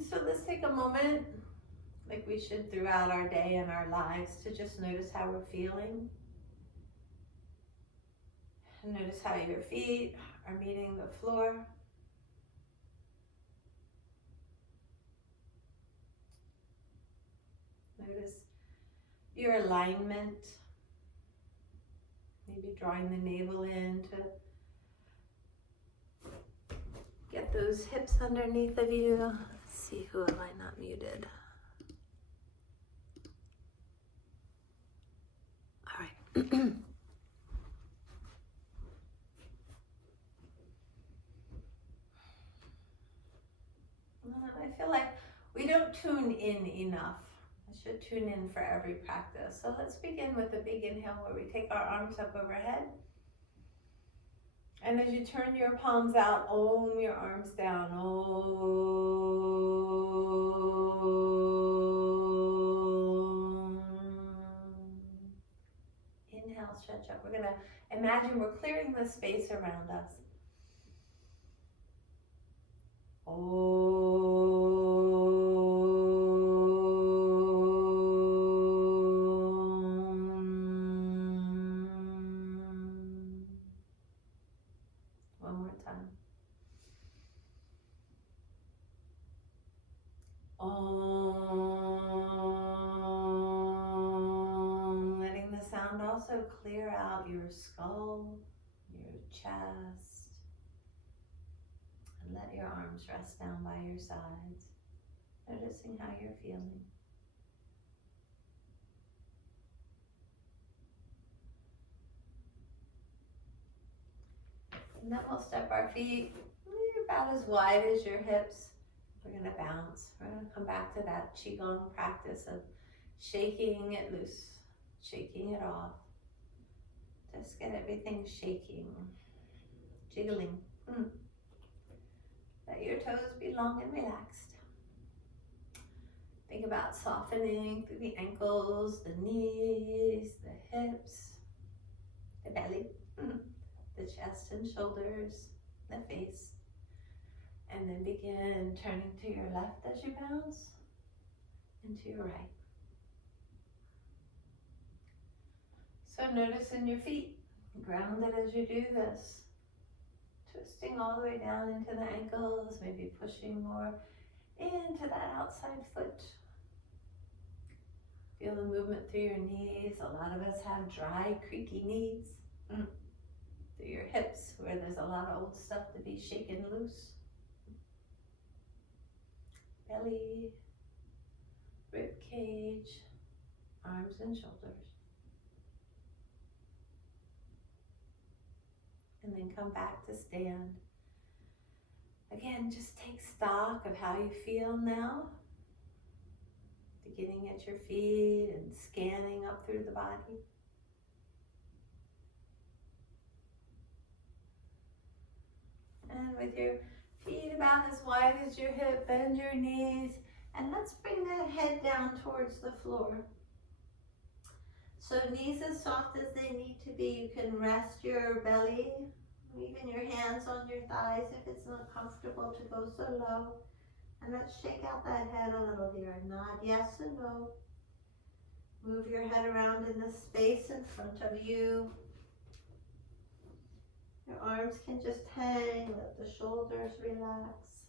So let's take a moment, like we should throughout our day and our lives, to just notice how we're feeling. And notice how your feet are meeting the floor. Notice your alignment. Maybe drawing the navel in to get those hips underneath of you. Let's see, who have I not muted? All right. I feel like we don't tune in enough. I should tune in for every practice. So let's begin with a big inhale where we take our arms up overhead. And as you turn your palms out, Om your arms down. Om. Inhale, stretch up. We're going to imagine we're clearing the space around us. Om. One more time. Om. Letting the sound also clear out your skull, your chest, and let your arms rest down by your sides, noticing how you're feeling. And then we'll step our feet about as wide as your hips. We're going to bounce. We're going to come back to that Qigong practice of shaking it loose, shaking it off. Just get everything shaking, jiggling. Let your toes be long and relaxed. Think about softening through the ankles, the knees, the hips, the belly, the chest and shoulders, the face. And then begin turning to your left as you bounce and to your right. So notice in your feet, grounded as you do this. Twisting all the way down into the ankles, maybe pushing more into that outside foot. Feel the movement through your knees. A lot of us have dry, creaky knees. Through your hips, where there's a lot of old stuff to be shaken loose. Belly, rib cage, arms and shoulders. And then come back to stand. Again, just take stock of how you feel now. Beginning at your feet and scanning up through the body. And with your feet about as wide as your hip, bend your knees, and let's bring that head down towards the floor. So knees as soft as they need to be. You can rest your belly, even your hands on your thighs if it's not comfortable to go so low. And let's shake out that head a little here. Nod yes and no. Move your head around in the space in front of you. Your arms can just hang, let the shoulders relax.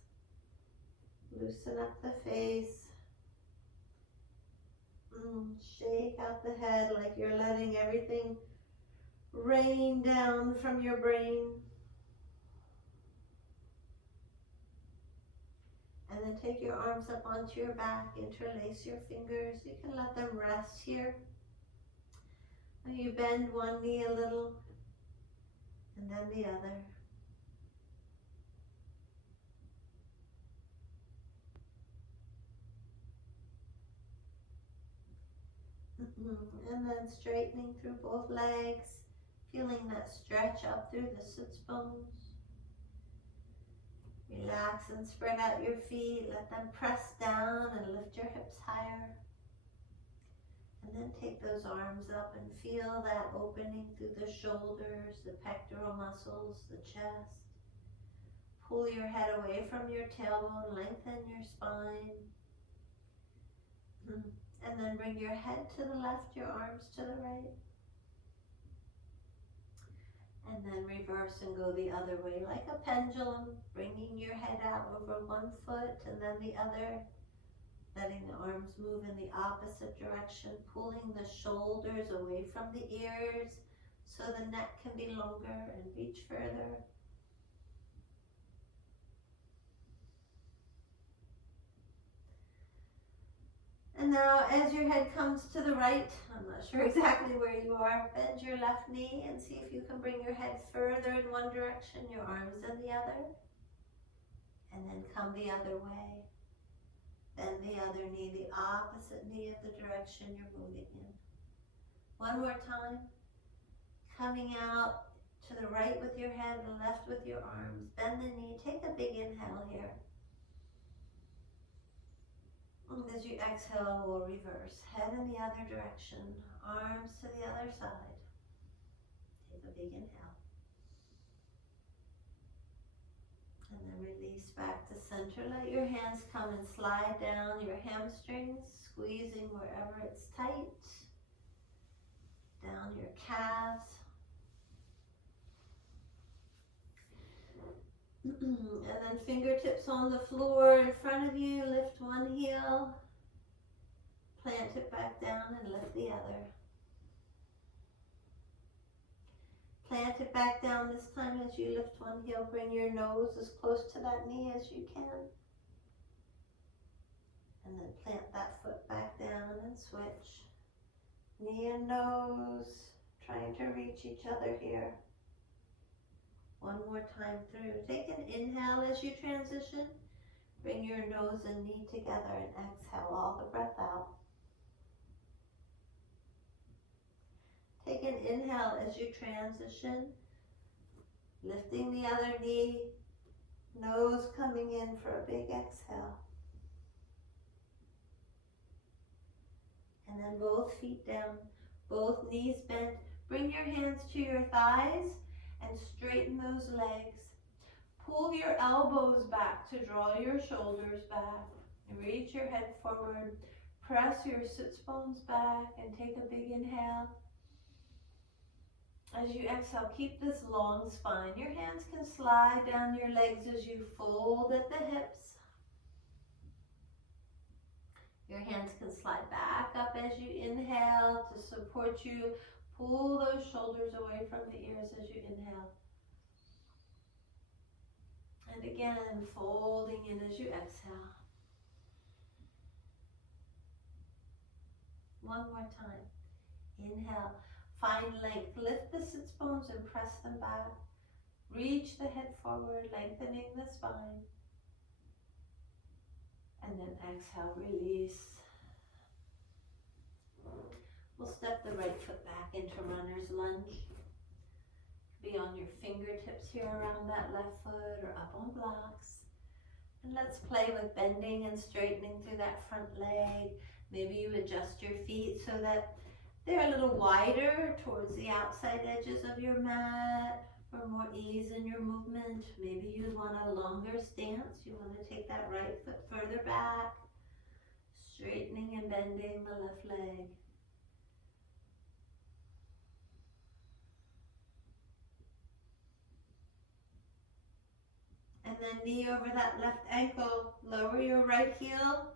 Loosen up the face. Shake out the head like you're letting everything rain down from your brain. And then take your arms up onto your back, interlace your fingers. You can let them rest here. And you bend one knee a little, and then the other. And then straightening through both legs, feeling that stretch up through the sits bones. Relax and spread out your feet. Let them press down and lift your hips higher. And then take those arms up and feel that opening through the shoulders, the pectoral muscles, the chest. Pull your head away from your tailbone, lengthen your spine. And then bring your head to the left, your arms to the right. And then reverse and go the other way like a pendulum, bringing your head out over one foot and then the other. Letting the arms move in the opposite direction, pulling the shoulders away from the ears so the neck can be longer and reach further. And now as your head comes to the right, I'm not sure exactly where you are, bend your left knee and see if you can bring your head further in one direction, your arms in the other. And then come the other way. Bend the other knee, the opposite knee of the direction you're moving in. One more time. Coming out to the right with your head and left with your arms. Bend the knee. Take a big inhale here. And as you exhale, we'll reverse. Head in the other direction. Arms to the other side. Take a big inhale. And then release back to center. Let your hands come and slide down your hamstrings, squeezing wherever it's tight. Down your calves. And then fingertips on the floor in front of you. Lift one heel. Plant it back down and lift the other. Plant it back down this time as you lift one heel. Bring your nose as close to that knee as you can. And then plant that foot back down and switch. Knee and nose trying to reach each other here. One more time through. Take an inhale as you transition. Bring your nose and knee together and exhale all the breath out. Take an inhale as you transition, lifting the other knee, nose coming in for a big exhale. And then both feet down, both knees bent. Bring your hands to your thighs and straighten those legs. Pull your elbows back to draw your shoulders back. Reach your head forward. Press your sits bones back and take a big inhale. As you exhale, keep this long spine. Your hands can slide down your legs as you fold at the hips. Your hands can slide back up as you inhale to support you. Pull those shoulders away from the ears as you inhale. And again, folding in as you exhale. One more time. Inhale. Find length. Lift the sits bones and press them back. Reach the head forward, lengthening the spine. And then exhale, release. We'll step the right foot back into runner's lunge. Be on your fingertips here around that left foot or up on blocks. And let's play with bending and straightening through that front leg. Maybe you adjust your feet so that they're a little wider towards the outside edges of your mat for more ease in your movement. Maybe you want a longer stance. You want to take that right foot further back, straightening and bending the left leg. And then knee over that left ankle, lower your right heel,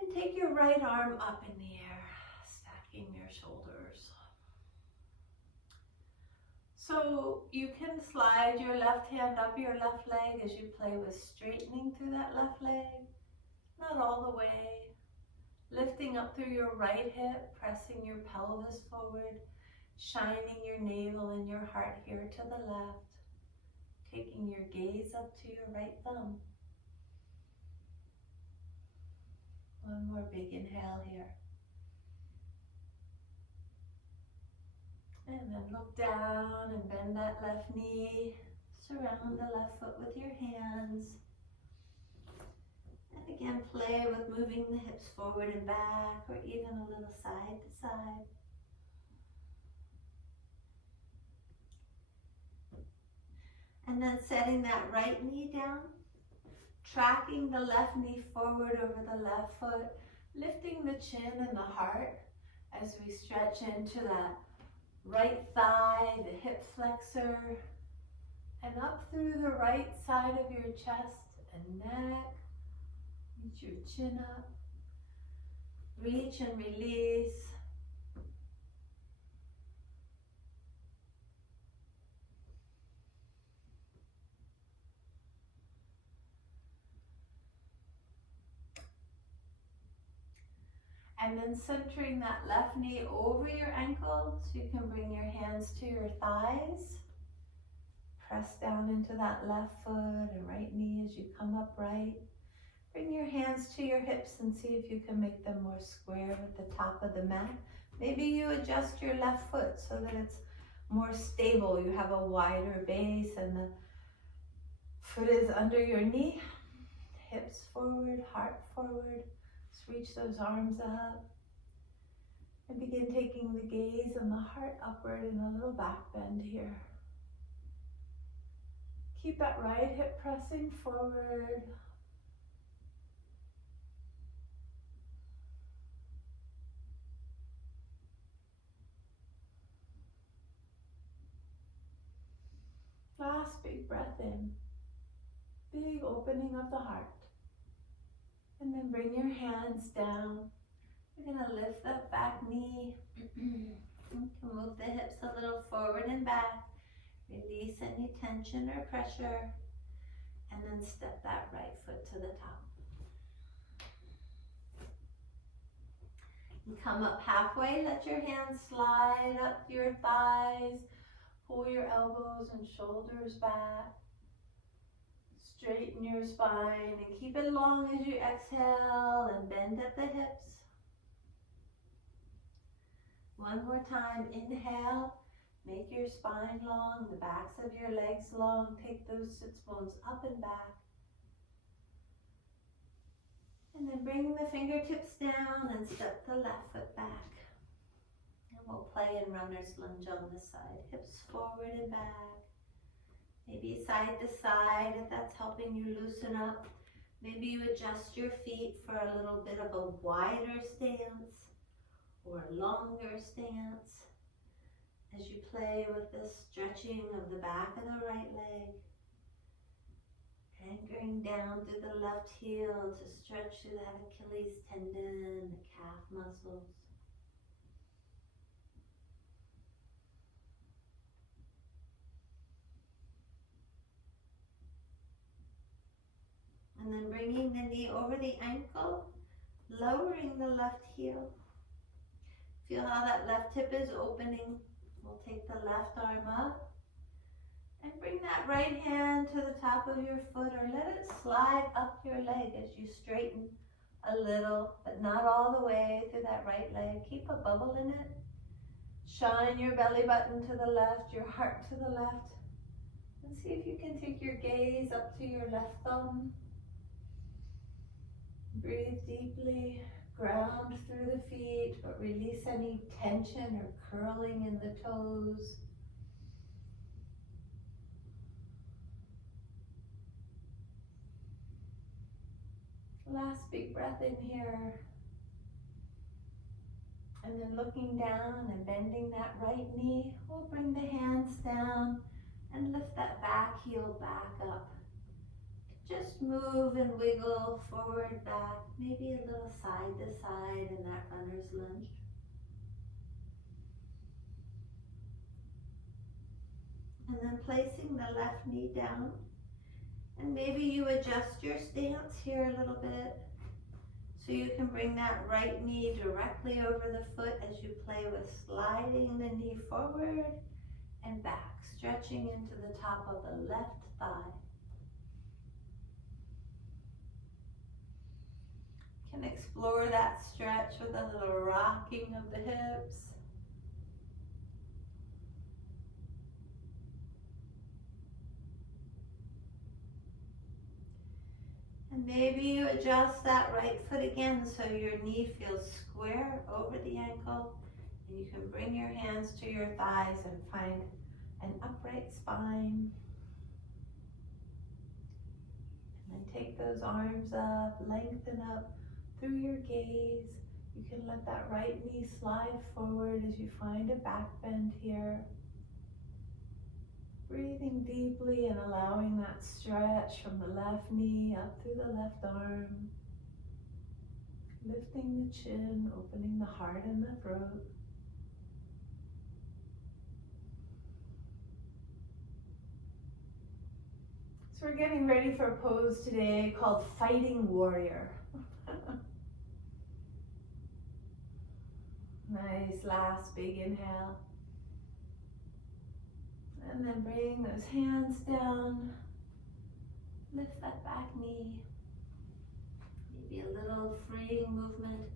and take your right arm up in the air, stacking your shoulders. So you can slide your left hand up your left leg as you play with straightening through that left leg, not all the way. Lifting up through your right hip, pressing your pelvis forward, shining your navel and your heart here to the left. Taking your gaze up to your right thumb. One more big inhale here. And then look down and bend that left knee. Surround the left foot with your hands. And again, play with moving the hips forward and back, or even a little side to side. And then setting that right knee down, tracking the left knee forward over the left foot, lifting the chin and the heart as we stretch into that right thigh, the hip flexor, and up through the right side of your chest and neck. Reach your chin up. Reach and release. And then centering that left knee over your ankle so you can bring your hands to your thighs. Press down into that left foot and right knee as you come upright. Bring your hands to your hips and see if you can make them more square with the top of the mat. Maybe you adjust your left foot so that it's more stable. You have a wider base and the foot is under your knee. Hips forward, heart forward. Just reach those arms up. And begin taking the gaze and the heart upward in a little back bend here. Keep that right hip pressing forward. Last big breath in. Big opening of the heart. And then bring your hands down. We're going to lift that back knee. You can move the hips a little forward and back. Release any tension or pressure. And then step that right foot to the top. And come up halfway. Let your hands slide up your thighs. Pull your elbows and shoulders back. Straighten your spine and keep it long as you exhale and bend at the hips. One more time, inhale, make your spine long, the backs of your legs long, take those sits bones up and back. And then bring the fingertips down and step the left foot back. And we'll play in runner's lunge on this side, hips forward and back. Maybe side to side if that's helping you loosen up. Maybe you adjust your feet for a little bit of a wider stance or a longer stance as you play with the stretching of the back of the right leg. Anchoring down through the left heel to stretch through that Achilles tendon, the calf muscles. And then bringing the knee over the ankle, lowering the left heel. Feel how that left hip is opening. We'll take the left arm up and bring that right hand to the top of your foot or let it slide up your leg as you straighten a little, but not all the way through that right leg. Keep a bubble in it. Shine your belly button to the left, your heart to the left. And see if you can take your gaze up to your left thumb. Breathe deeply, ground through the feet, but release any tension or curling in the toes. Last big breath in here. And then looking down and bending that right knee, we'll bring the hands down and lift that back heel back up. Just move and wiggle forward, back, maybe a little side to side in that runner's lunge. And then placing the left knee down. And maybe you adjust your stance here a little bit so you can bring that right knee directly over the foot as you play with sliding the knee forward and back, stretching into the top of the left thigh. Can explore that stretch with a little rocking of the hips. And maybe you adjust that right foot again so your knee feels square over the ankle. And you can bring your hands to your thighs and find an upright spine. take those arms up, lengthen up through your gaze. You can let that right knee slide forward as you find a back bend here. Breathing deeply and allowing that stretch from the left knee up through the left arm. Lifting the chin, opening the heart and the throat. So we're getting ready for a pose today called Fighting Warrior. Nice, last big inhale. And then bring those hands down. Lift that back knee. Maybe a little freeing movement.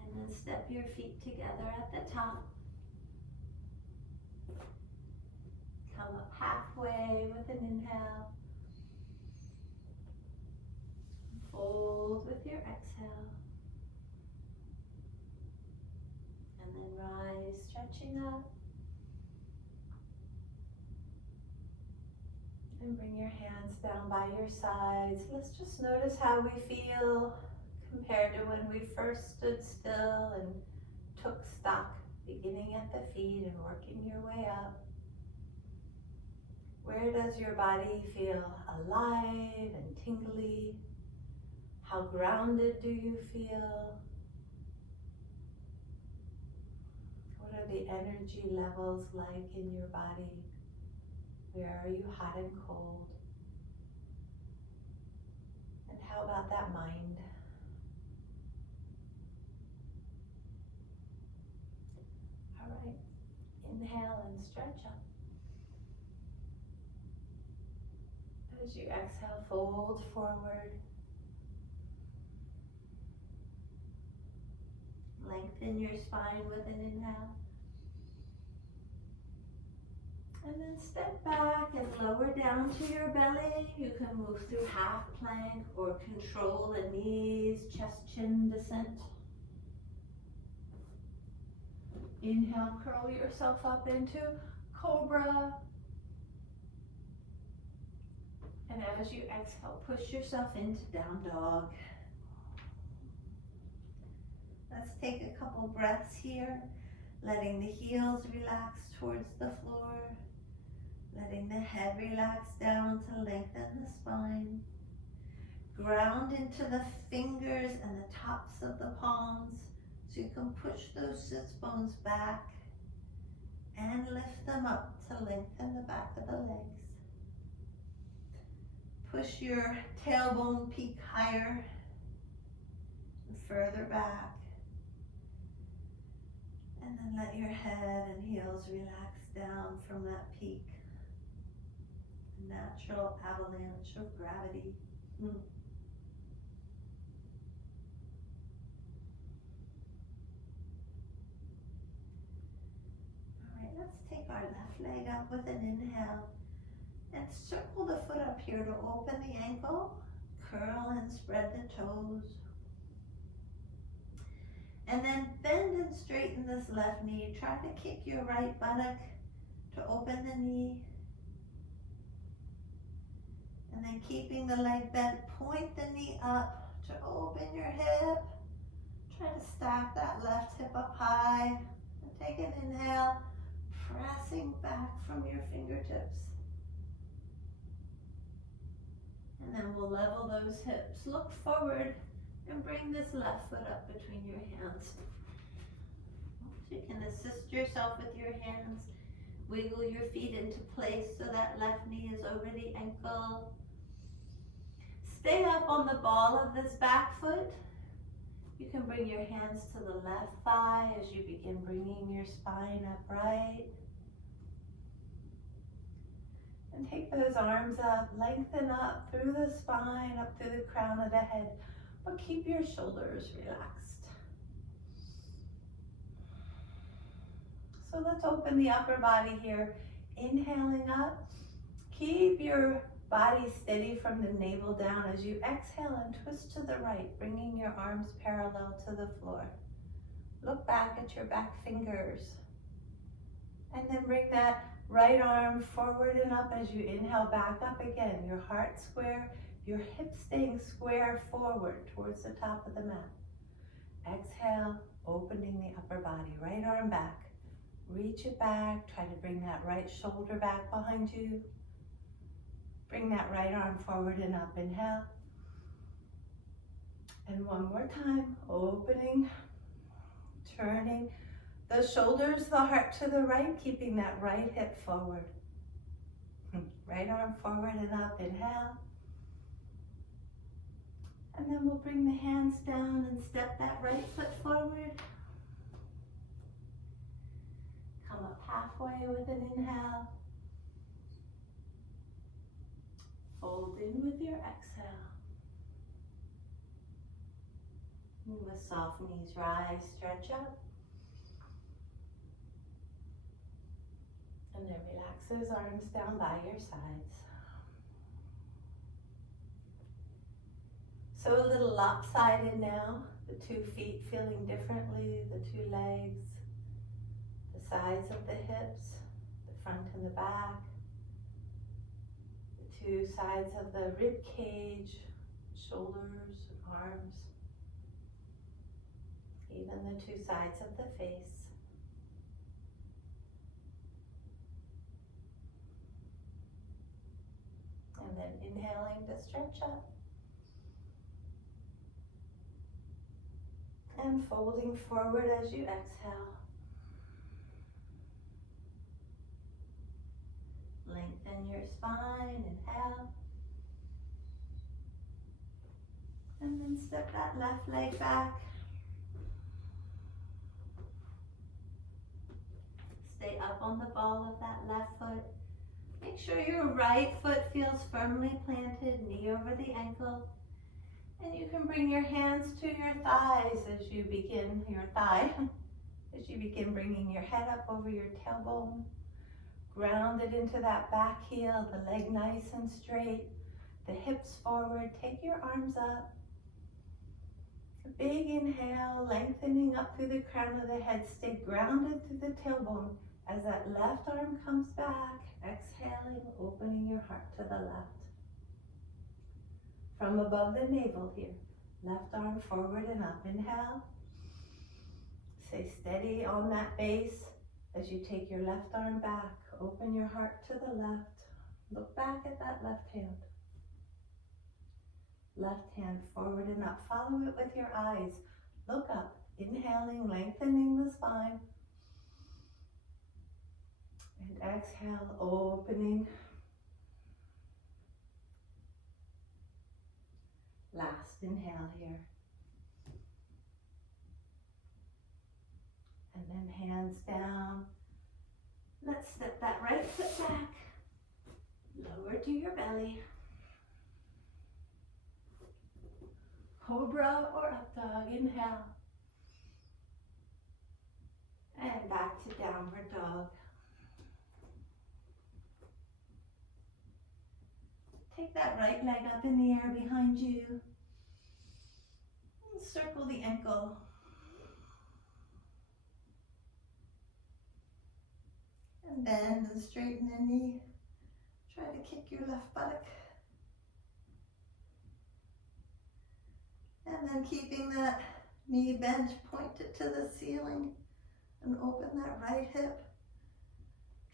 And then step your feet together at the top. Come up halfway with an inhale. Fold with your exhale. And then rise, stretching up. And bring your hands down by your sides. Let's just notice how we feel compared to when we first stood still and took stock, beginning at the feet and working your way up. Where does your body feel alive and tingly? How grounded do you feel? What are the energy levels like in your body? Where are you hot and cold? And how about that mind? All right, inhale and stretch up. As you exhale, fold forward. Lengthen your spine with an inhale. And then step back and lower down to your belly. You can move through half plank or control the knees, chest chin descent. Inhale, curl yourself up into cobra. And as you exhale, push yourself into down dog. Let's take a couple breaths here, letting the heels relax towards the floor. Letting the head relax down to lengthen the spine. Ground into the fingers and the tops of the palms so you can push those sits bones back and lift them up to lengthen the back of the legs. Push your tailbone peak higher and further back. And then let your head and heels relax down from that peak. Natural avalanche of gravity. All right, let's take our left leg up with an inhale and circle the foot up here to open the ankle, curl and spread the toes. And then bend and straighten this left knee. Try to kick your right buttock to open the knee. And then keeping the leg bent, point the knee up to open your hip. Try to stack that left hip up high. And take an inhale, pressing back from your fingertips. And then we'll level those hips. Look forward and bring this left foot up between your hands. You can assist yourself with your hands. Wiggle your feet into place so that left knee is over the ankle. Stay up on the ball of this back foot. You can bring your hands to the left thigh as you begin bringing your spine upright. And take those arms up, lengthen up through the spine, up through the crown of the head, but keep your shoulders relaxed. So let's open the upper body here. Inhaling up, keep your body steady from the navel down as you exhale and twist to the right, bringing your arms parallel to the floor. Look back at your back fingers. And then bring that right arm forward and up as you inhale back up again. Your heart square, Your hips staying square forward towards the top of the mat. Exhale, opening the upper body, right arm back. Reach it back, try to bring that right shoulder back behind you. Bring that right arm forward and up, inhale. And one more time, opening, turning the shoulders, the heart to the right, keeping that right hip forward. Right arm forward and up, inhale. And then we'll bring the hands down and step that right foot forward. Come up halfway with an inhale. Fold in with your exhale. And with soft knees, rise, stretch up. And then relax those arms down by your sides. So a little lopsided now, the 2 feet feeling differently, the 2 legs, the sides of the hips, the front and the back, the 2 sides of the rib cage, shoulders, arms, even the 2 sides of the face. And then inhaling to stretch up. And folding forward as you exhale. Lengthen your spine, inhale. And then step that left leg back. Stay up on the ball of that left foot. Make sure your right foot feels firmly planted, knee over the ankle. And you can bring your hands to your thighs as you begin, as you begin bringing your head up over your tailbone. Grounded into that back heel, the leg nice and straight, the hips forward, take your arms up. A big inhale, lengthening up through the crown of the head, stay grounded through the tailbone. As that left arm comes back, exhaling, opening your heart to the left. From above the navel here, left arm forward and up, inhale. Stay steady on that base as you take your left arm back, open your heart to the left. Look back at that left hand. Left hand forward and up, follow it with your eyes. Look up, inhaling, lengthening the spine. And exhale, opening. Last inhale here. And then hands down. Let's step that right foot back. Lower to your belly. Cobra or up dog, inhale. And back to downward dog. Take that right leg up in the air behind you. And circle the ankle. And bend and straighten the knee. Try to kick your left buttock. And then keeping that knee bent, point it to the ceiling and open that right hip.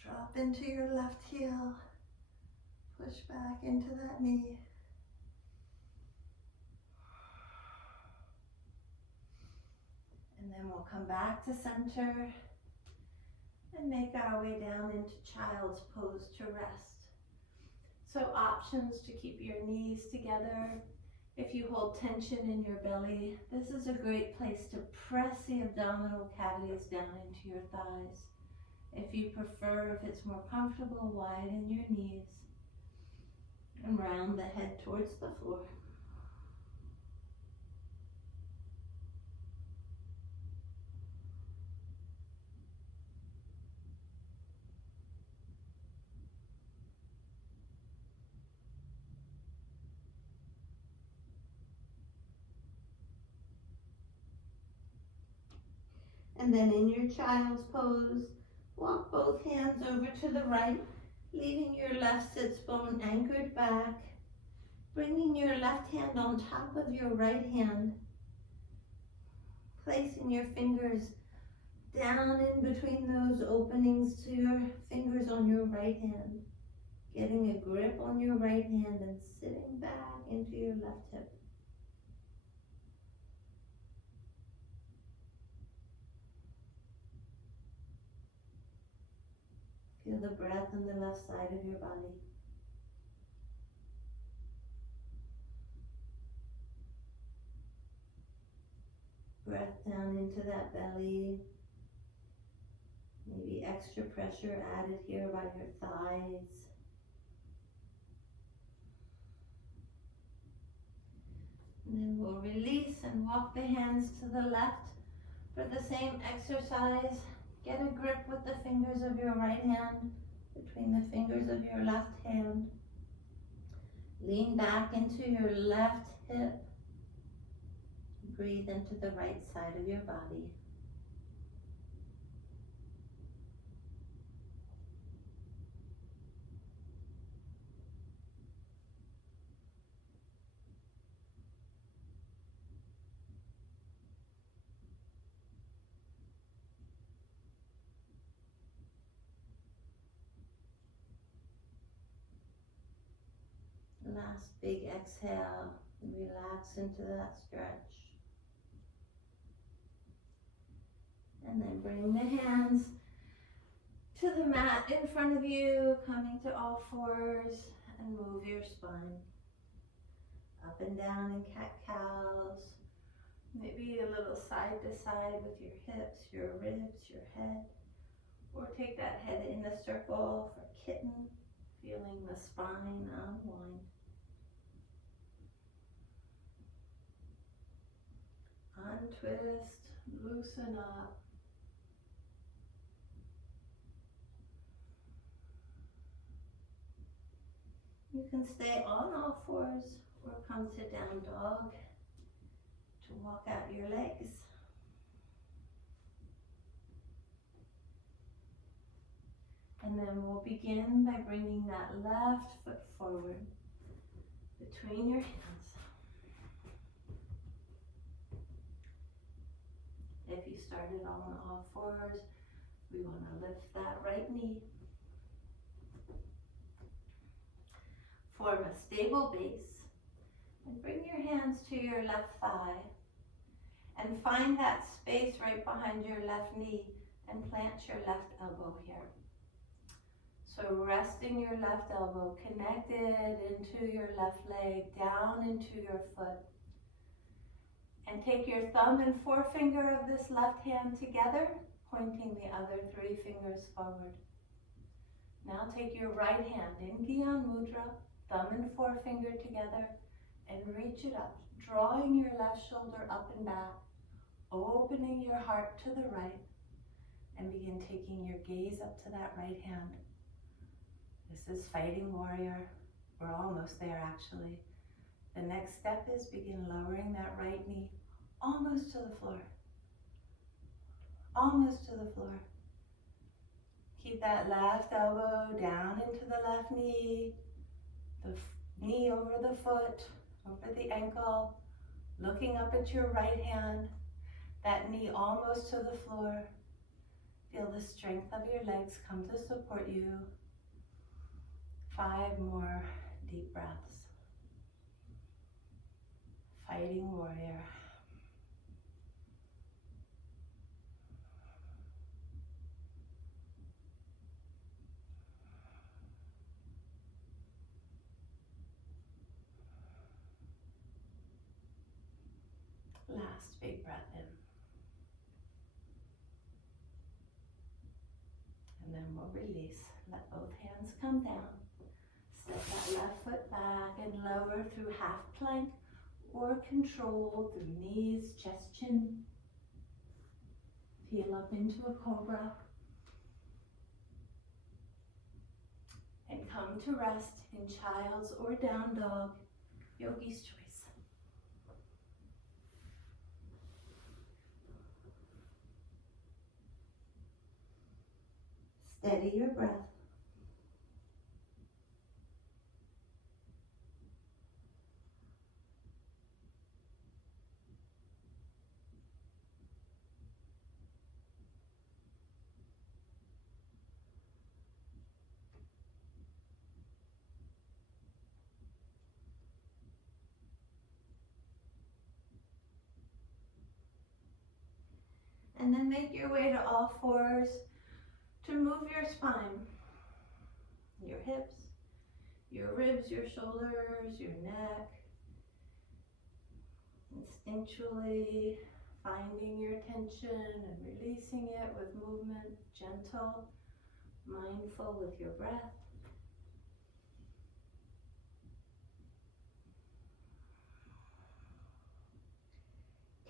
Drop into your left heel. Push back into that knee. And then we'll come back to center and make our way down into child's pose to rest. So options to keep your knees together. If you hold tension in your belly, this is a great place to press the abdominal cavities down into your thighs. If you prefer, if it's more comfortable, widen your knees. And round the head towards the floor. And then in your child's pose, walk both hands over to the right, leaving your left sits bone anchored back. Bringing your left hand on top of your right hand, placing your fingers down in between those openings to your fingers on your right hand, getting a grip on your right hand and sitting back into your left hip. Feel the breath on the left side of your body. Breath down into that belly. Maybe extra pressure added here by your thighs. And then we'll release and walk the hands to the left for the same exercise. Get a grip with the fingers of your right hand between the fingers of your left hand. Lean back into your left hip. Breathe into the right side of your body. Last big exhale, relax into that stretch. And then bring the hands to the mat in front of you, coming to all fours, and move your spine. Up and down in cat-cows. Maybe a little side to side with your hips, your ribs, your head. Or take that head in a circle for kitten, feeling the spine unwind. Untwist, loosen up. You can stay on all fours or come to down dog to walk out your legs. And then we'll begin by bringing that left foot forward between your hands. If you started on all fours, we want to lift that right knee. Form a stable base and bring your hands to your left thigh and find that space right behind your left knee and plant your left elbow here. So resting your left elbow connected into your left leg, down into your foot. And take your thumb and forefinger of this left hand together, pointing the other three fingers forward. Now take your right hand in Gyan Mudra, thumb and forefinger together, and reach it up, drawing your left shoulder up and back, opening your heart to the right, and begin taking your gaze up to that right hand. This is Fighting Warrior. We're almost there, actually. The next step is begin lowering that right knee almost to the floor. Almost to the floor. Keep that left elbow down into the left knee, the knee over the foot, over the ankle, looking up at your right hand, that knee almost to the floor. Feel the strength of your legs come to support you. 5 more deep breaths. Fighting Warrior. Last big breath in. And then we'll release. Let both hands come down. Step that left foot back and lower through half plank or control through knees, chest, chin. Feel up into a cobra. And come to rest in child's or down dog, yogi's choice. Steady your breath. And then make your way to all fours to move your spine, your hips, your ribs, your shoulders, your neck. Instinctually finding your tension and releasing it with movement, gentle, mindful with your breath.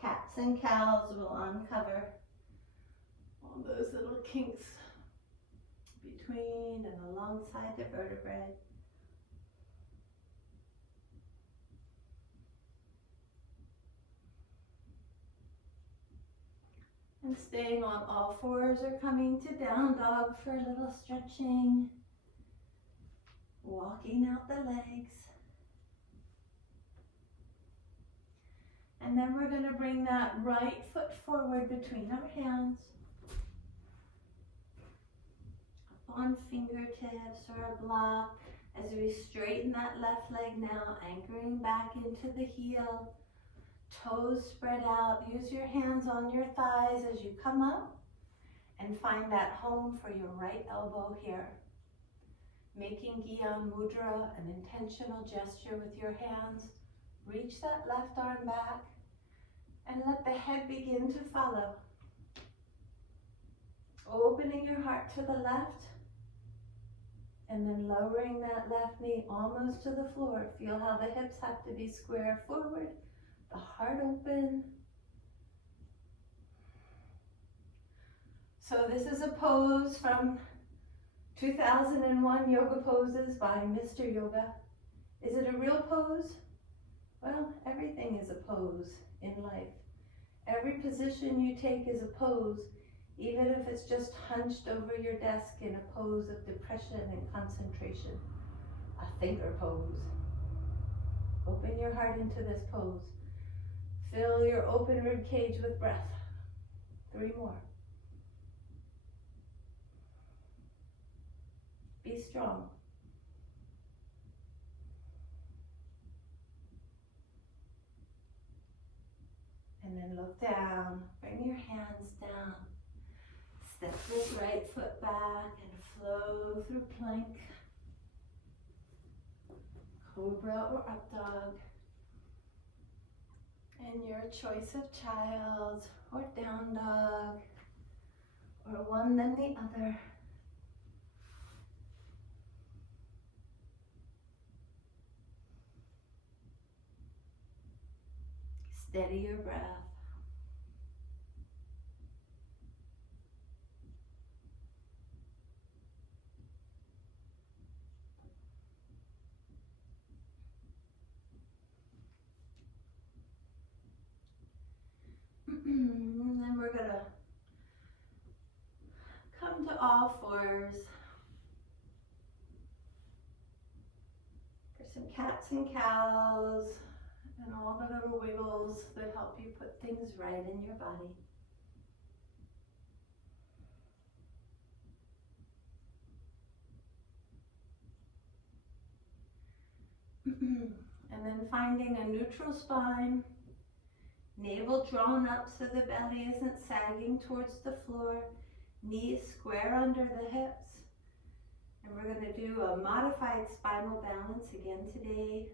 Cats and cows will uncover all those little kinks between and alongside the vertebrae. And staying on all fours or coming to down dog for a little stretching. Walking out the legs. And then we're going to bring that right foot forward between our hands. Up on fingertips or a block as we straighten that left leg now, anchoring back into the heel. Toes spread out. Use your hands on your thighs as you come up and find that home for your right elbow here. Making Gyan Mudra an intentional gesture with your hands. Reach that left arm back and let the head begin to follow. Opening your heart to the left and then lowering that left knee almost to the floor. Feel how the hips have to be square forward. The heart open. So this is a pose from 2001 Yoga Poses by Mr. Yoga. Is it a real pose? Well, everything is a pose in life. Every position you take is a pose, even if it's just hunched over your desk in a pose of depression and concentration. A thinker pose. Open your heart into this pose. Fill your open rib cage with breath. 3 more. Be strong. And then look down. Bring your hands down. Step this right foot back and flow through plank, cobra or up dog. And your choice of child or down dog or one then the other. Steady your breath. And then we're going to come to all fours for some cats and cows and all the little wiggles that help you put things right in your body. And then finding a neutral spine. Navel drawn up so the belly isn't sagging towards the floor. Knees square under the hips. And we're going to do a modified spinal balance again today,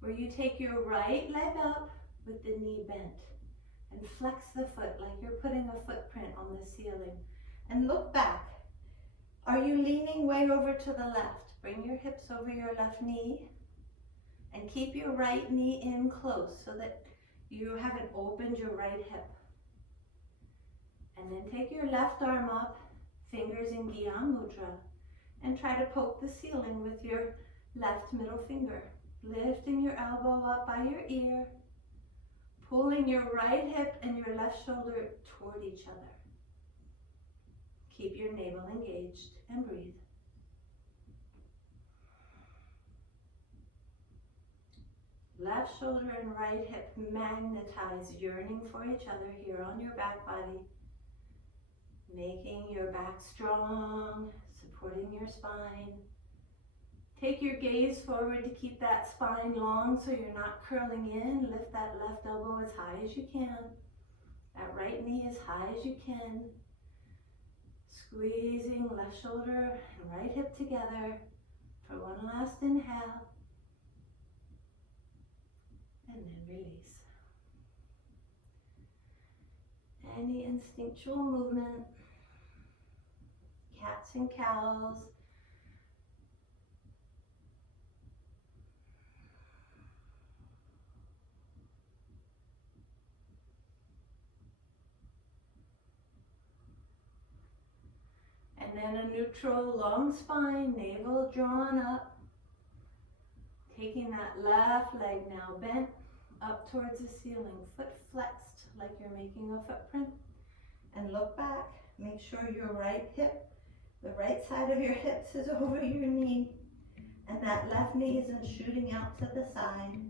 where you take your right leg up with the knee bent and flex the foot like you're putting a footprint on the ceiling. And look back. Are you leaning way over to the left? Bring your hips over your left knee and keep your right knee in close so that you haven't opened your right hip. And then take your left arm up, fingers in Gyan Mudra, and try to poke the ceiling with your left middle finger. Lifting your elbow up by your ear, pulling your right hip and your left shoulder toward each other. Keep your navel engaged and breathe. Left shoulder and right hip magnetize, yearning for each other here on your back body. Making your back strong, supporting your spine. Take your gaze forward to keep that spine long so you're not curling in. Lift that left elbow as high as you can. That right knee as high as you can. Squeezing left shoulder and right hip together for one last inhale. And then release. Any instinctual movement, cats and cows. And then a neutral long spine, navel drawn up. Taking that left leg now bent up towards the ceiling, foot flexed like you're making a footprint. And look back, make sure your right hip, the right side of your hips is over your knee. And that left knee isn't shooting out to the side.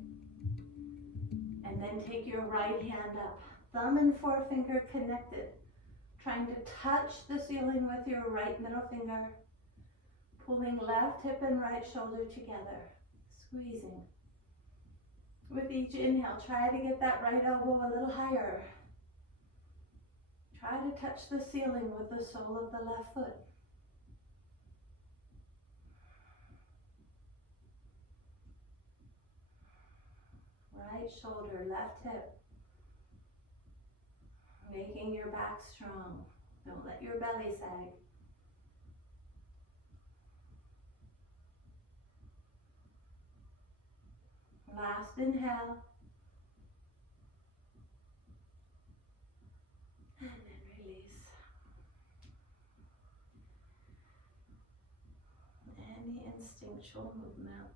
And then take your right hand up, thumb and forefinger connected. Trying to touch the ceiling with your right middle finger. Pulling left hip and right shoulder together. Squeezing. With each inhale, try to get that right elbow a little higher. Try to touch the ceiling with the sole of the left foot. Right shoulder, left hip. Making your back strong. Don't let your belly sag. Last inhale. And then release. Any instinctual movement.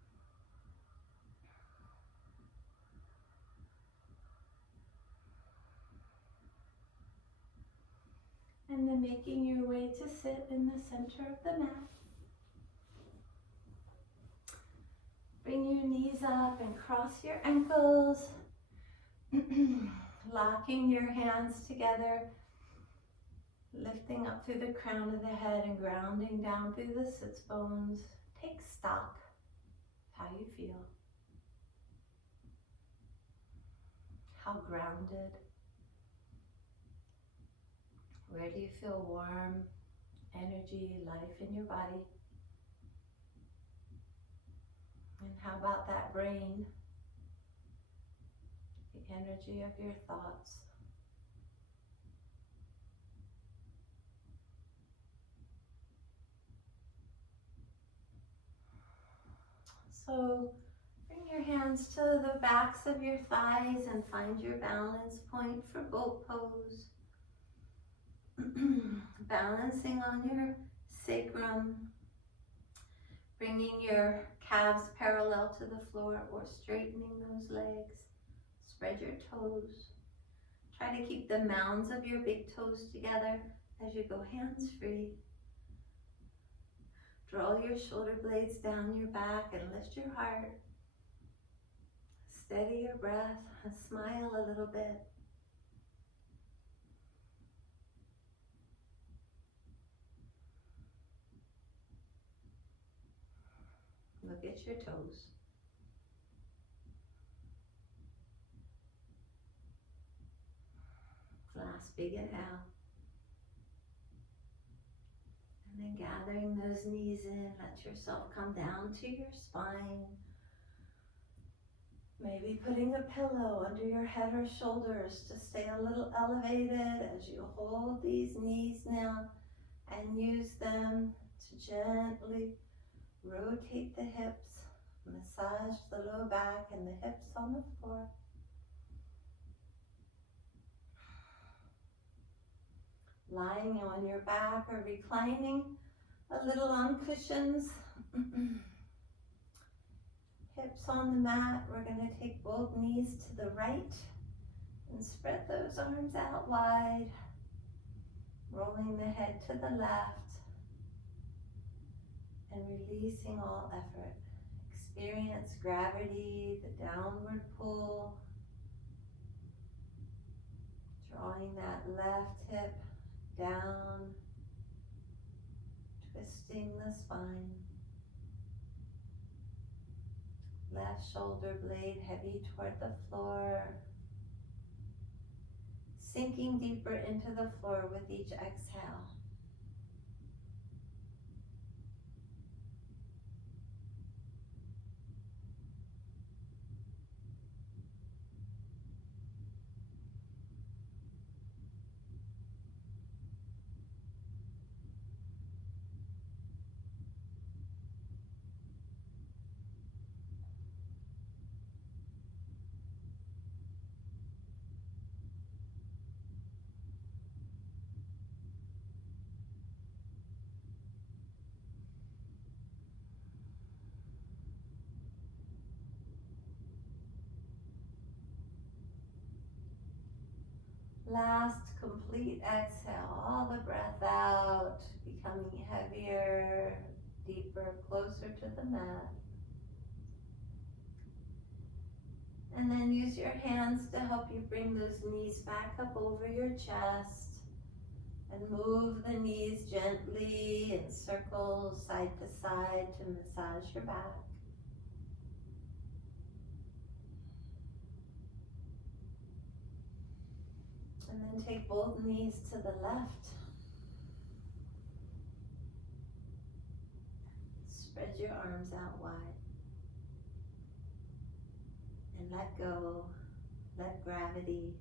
And then making your way to sit in the center of the mat. Bring your knees up and cross your ankles. Locking your hands together. Lifting up through the crown of the head and grounding down through the sits bones. Take stock of how you feel. How grounded. Where do you feel warm, energy, life in your body? And how about that brain? The energy of your thoughts. So bring your hands to the backs of your thighs and find your balance point for boat pose. Balancing on your sacrum, bringing your calves parallel to the floor or straightening those legs. Spread your toes. Try to keep the mounds of your big toes together as you go hands free. Draw your shoulder blades down your back and lift your heart. Steady your breath and smile a little bit. Look at your toes. Last big inhale. And then gathering those knees in, let yourself come down to your spine. Maybe putting a pillow under your head or shoulders to stay a little elevated as you hold these knees now and use them to gently rotate the hips, massage the low back and the hips on the floor. Lying on your back or reclining a little on cushions. Hips on the mat. We're going to take both knees to the right and spread those arms out wide. Rolling the head to the left and releasing all effort. Experience gravity, the downward pull. Drawing that left hip down, twisting the spine. Left shoulder blade heavy toward the floor. sinking deeper into the floor with each exhale. Last complete exhale, all the breath out, becoming heavier, deeper, closer to the mat. And then use your hands to help you bring those knees back up over your chest and move the knees gently in circles side to side to massage your back. And then take both knees to the left. Spread your arms out wide. And let go, let gravity.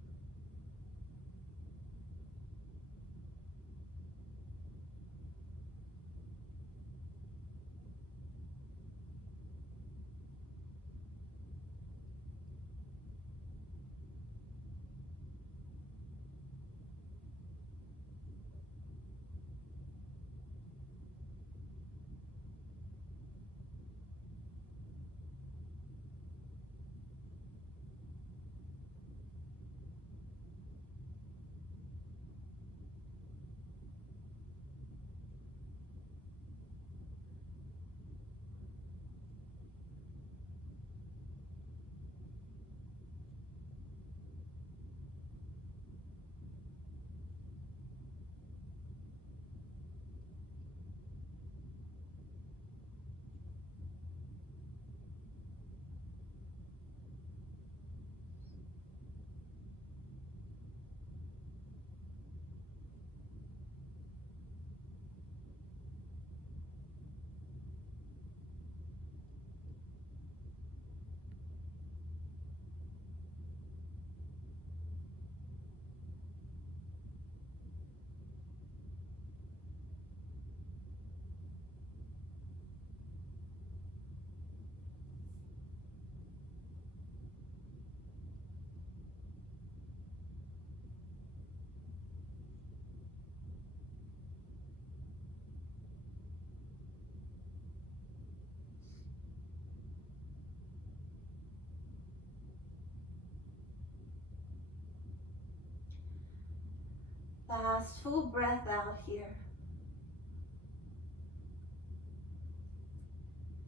Last full breath out here.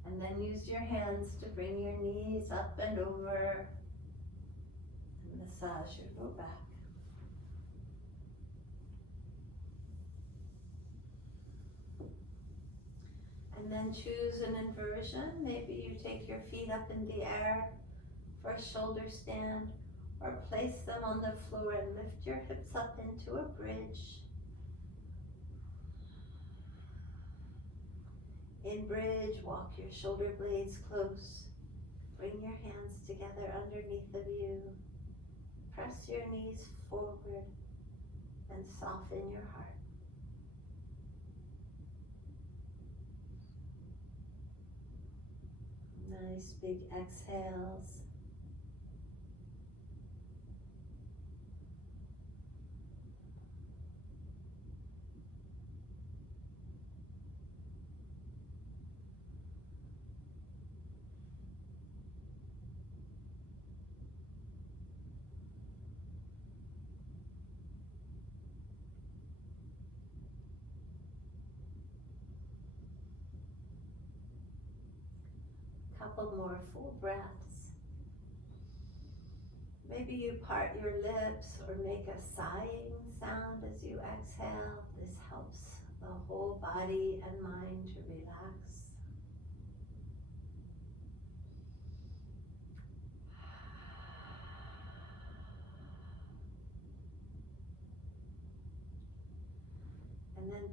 And then use your hands to bring your knees up and over and massage your low back. And then choose an inversion. Maybe you take your feet up in the air for a shoulder stand, or place them on the floor and lift your hips up into a bridge. In bridge, walk your shoulder blades close. Bring your hands together underneath of you. Press your knees forward and soften your heart. Nice big exhales. Couple more full breaths. Maybe you part your lips or make a sighing sound as you exhale. This helps the whole body and mind to relax.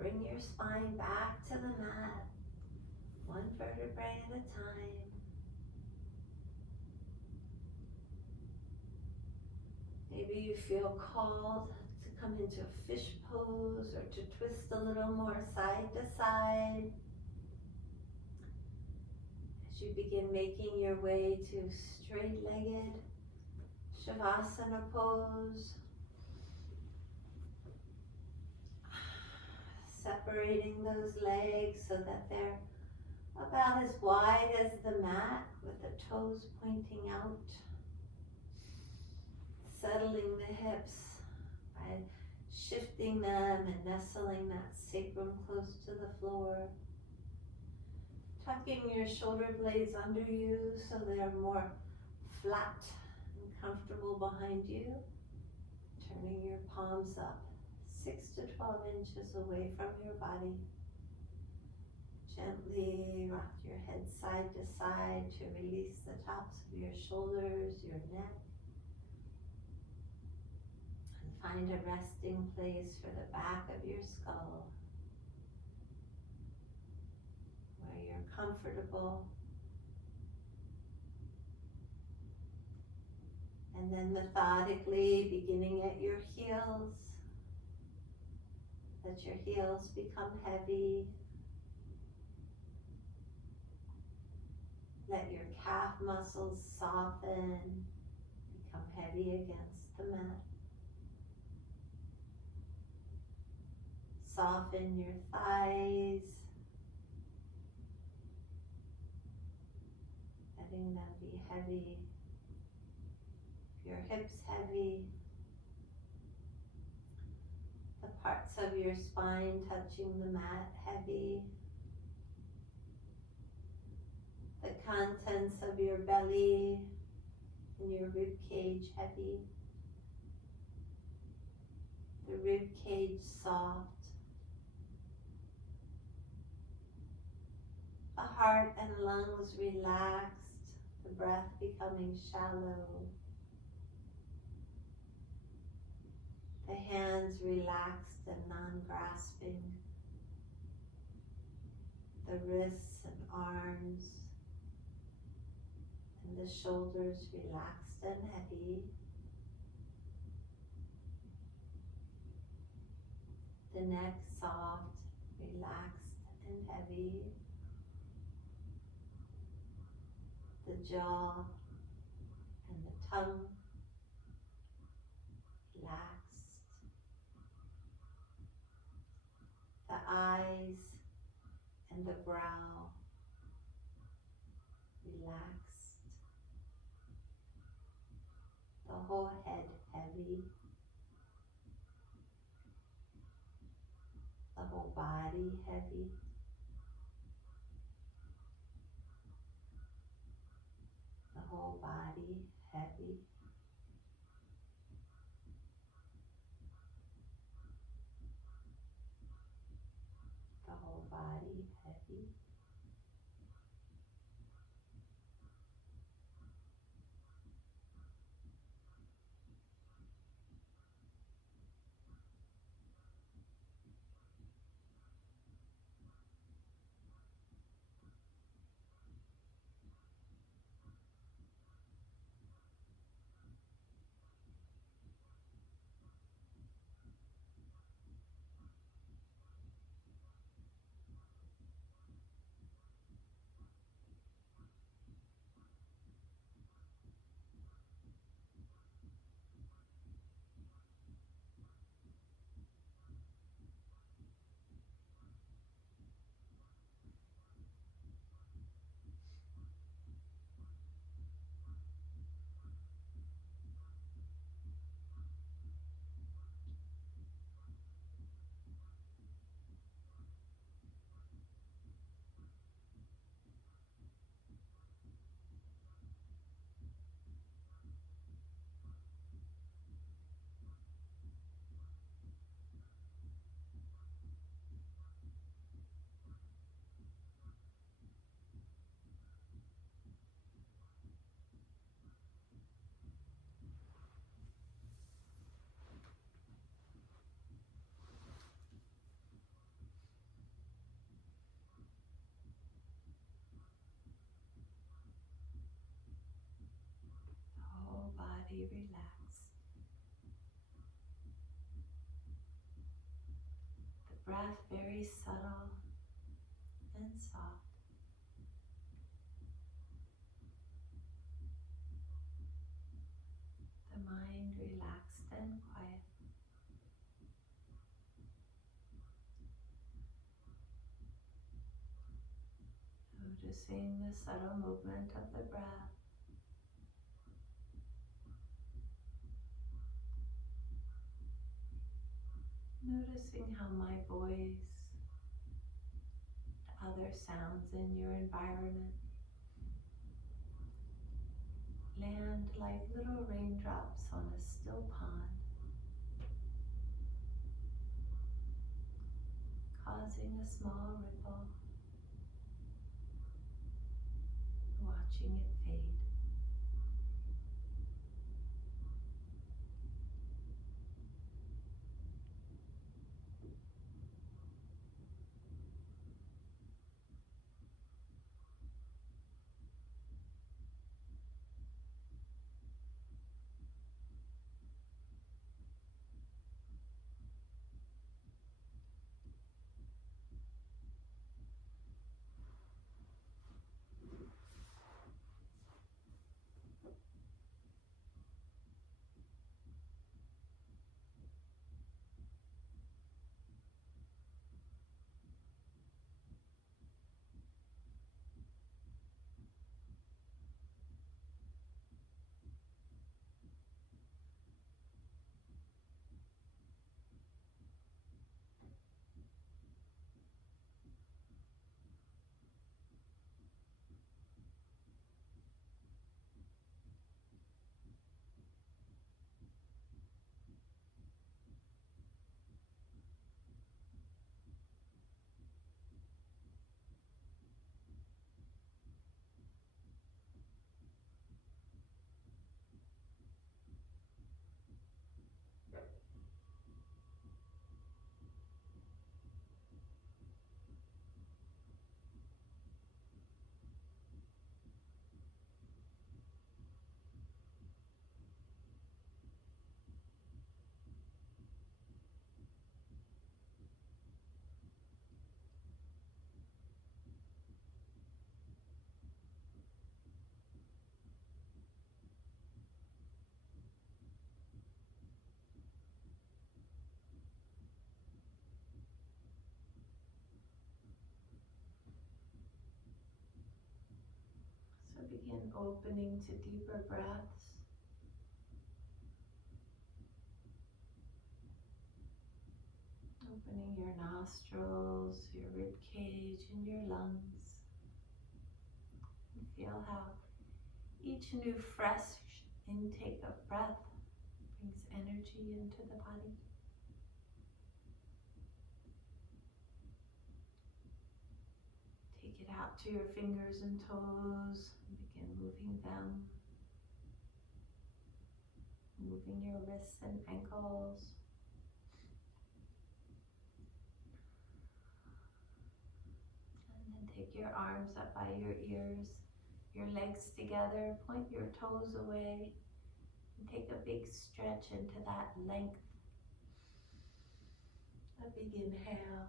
bring your spine back to the mat, one vertebrae at a time. Maybe you feel called to come into a fish pose or to twist a little more side to side. As you begin making your way to straight-legged Shavasana pose. Separating those legs so that they're about as wide as the mat with the toes pointing out. Settling the hips by shifting them and nestling that sacrum close to the floor. Tucking your shoulder blades under you so they're more flat and comfortable behind you. Turning your palms up 6 to 12 inches away from your body. Gently rock your head side to side to release the tops of your shoulders, your neck. And find a resting place for the back of your skull, where you're comfortable. And then methodically beginning at your heels. Let your heels become heavy. Let your calf muscles soften, become heavy against the mat. Soften your thighs, letting them be heavy. Your hips heavy. The parts of your spine touching the mat heavy. The contents of your belly and your rib cage heavy. The rib cage soft. The heart and lungs relaxed, the breath becoming shallow. The hands relaxed and non-grasping. The wrists and arms and the shoulders relaxed and heavy. The neck soft, relaxed and heavy. The jaw and the tongue relaxed. The eyes and the brow relaxed. The whole head heavy. The whole body heavy. The whole body heavy. The whole body heavy. body relax. The breath very subtle and soft. The mind relaxed and quiet. Noticing the subtle movement of the breath. Noticing how my voice, other sounds in your environment land like little raindrops on a still pond, causing a small ripple, watching it fade. So begin opening to deeper breaths. Opening your nostrils, your rib cage, and your lungs. And feel how each new fresh intake of breath brings energy into the body. Take it out to your fingers and toes and begin moving them. Moving your wrists and ankles. And then take your arms up by your ears, your legs together, point your toes away, and take a big stretch into that length. A big inhale.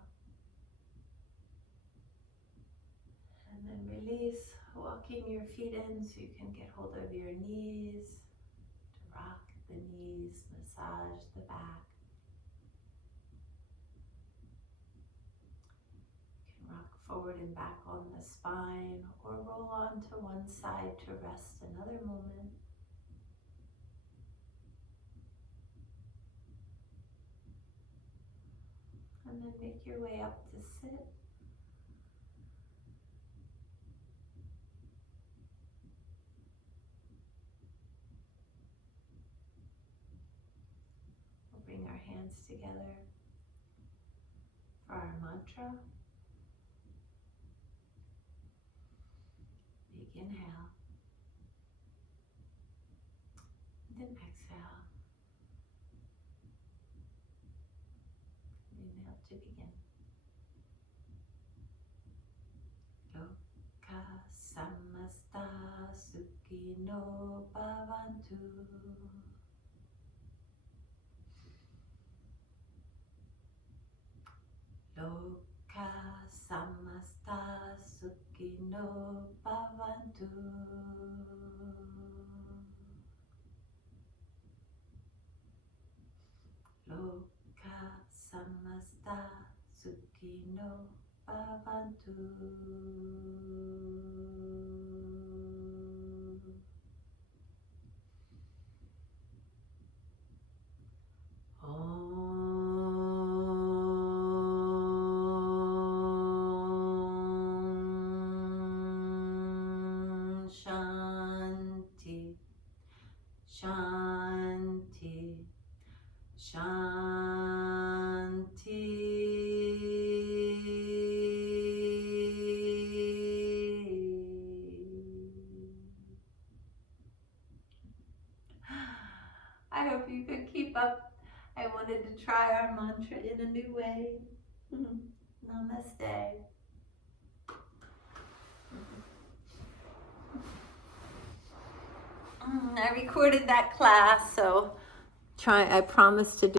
And then release, walking your feet in so you can get hold of your knees, to rock the knees, massage the back. You can rock forward and back on the spine or roll onto one side to rest another moment. And then make your way up to sit. We'll bring our hands together for our mantra. Big inhale. Then exhale. Inhale to begin. Loka samasta sukhi Sukhino Bhavantu. Loka samasta sukhino bhavantu. Loka samasta sukhino bhavantu. Shanti, Shanti, Shanti. I hope you could keep up. I wanted to try our mantra in a new way. Namaste. I recorded that class, so I promised to do